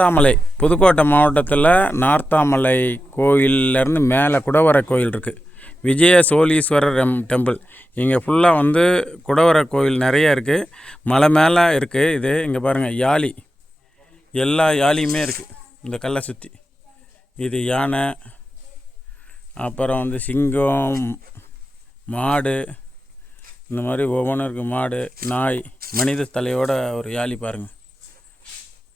நார்த்தாமலை புதுக்கோட்டை மாவட்டத்தில் நார்த்தாமலை கோயிலேருந்து மேலே குடவரை கோயில் இருக்குது. விஜய சோழீஸ்வரர் டெம்பிள். இங்கே ஃபுல்லாக வந்து குடவரை கோயில் நிறைய இருக்குது. மலை மேலே இருக்குது. இது இங்கே பாருங்கள், யாழி, எல்லா யாழியுமே இருக்குது இந்த கல்லை சுற்றி. இது யானை, அப்புறம் வந்து சிங்கம், மாடு, இந்த மாதிரி ஒவ்வொன்றும் இருக்குது. மாடு, நாய், மனித தலையோட ஒரு யாழி பாருங்கள்.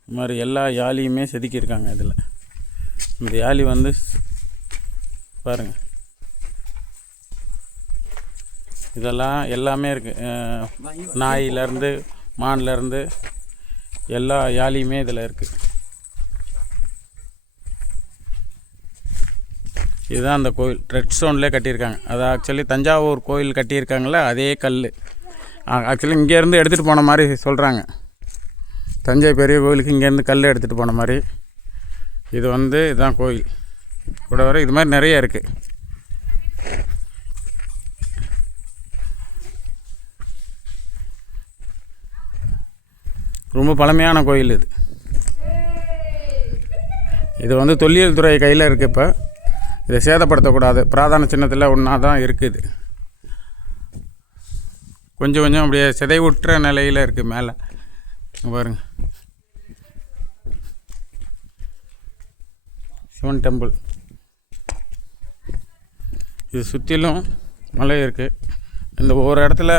இது மாதிரி எல்லா யாழியுமே செதுக்கியிருக்காங்க இதில். இந்த யாழி வந்து பாருங்கள், இதெல்லாம் எல்லாமே இருக்குது. நாயிலேருந்து மான்லேருந்து எல்லா யாழியுமே இதில் இருக்குது. இதுதான் அந்த கோயில். ரெட் ஸ்டோன்லேயே கட்டியிருக்காங்க. அது ஆக்சுவலி தஞ்சாவூர் கோயில் கட்டியிருக்காங்களே அதே கல். ஆக்சுவலி இங்கேருந்து எடுத்துகிட்டு போன மாதிரி சொல்கிறாங்க. தஞ்சை பெரிய கோயிலுக்கு இங்கேருந்து கல் எடுத்துகிட்டு போன மாதிரி. இது வந்து இதுதான் கோயில் குடவரை. இது மாதிரி நிறைய இருக்குது. ரொம்ப பழமையான கோயில் இது. இது வந்து தொல்லியல் துறை கையில் இருக்குது. இப்போ இதை சேதப்படுத்தக்கூடாது, பிராதான சின்னத்தில் ஒன்றா தான் இருக்குது. கொஞ்சம் கொஞ்சம் அப்படியே சிதைவுற்ற நிலையில் இருக்குது. மேலே பாருங்க, சிவன் டெம்பிள். இது சுற்றிலும் மலை இருக்குது. இந்த ஒவ்வொரு இடத்துல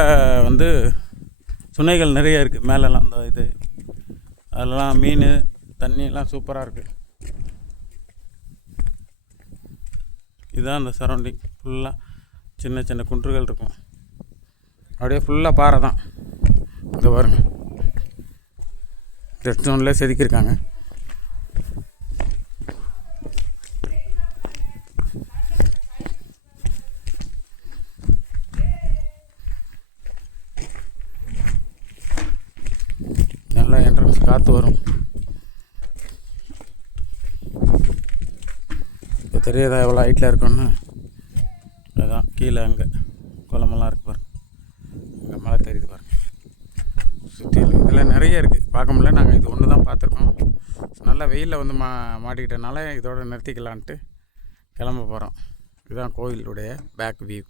வந்து சுனைகள் நிறைய இருக்குது. மேலெல்லாம் அந்த இது அதெல்லாம் மீன், தண்ணியெல்லாம் சூப்பராக இருக்குது. இதுதான் அந்த சரௌண்டிங். ஃபுல்லாக சின்ன சின்ன குன்றுகள் இருக்கும். அப்படியே ஃபுல்லாக பாறை தான். இதை பாருங்க, ரெட் ஸ்டோன்லேயே செதுக்கியிருக்காங்க. நல்லா என்ட்ரன்ஸ் காற்று வரும். இப்போ தெரியாதா எவ்வளோ ஹைட்டில் இருக்குன்னு? அதுதான் கீழே அங்கே குளமெல்லாம் இருக்குது பாருங்கள். அங்கே மழை தெரியுது பாருங்கள். சுற்றிலும் இதெல்லாம் நிறைய இருக்குது. பார்க்க முடியல. நாங்கள் இது ஒன்று தான் பார்த்துருக்கோம். நல்லா வெயிலில் வந்து மாட்டிக்கிட்டனால இதோடு நிறுத்திக்கலான்ட்டு கிளம்ப போகிறோம். இதுதான் கோயிலுடைய பேக் வியூ.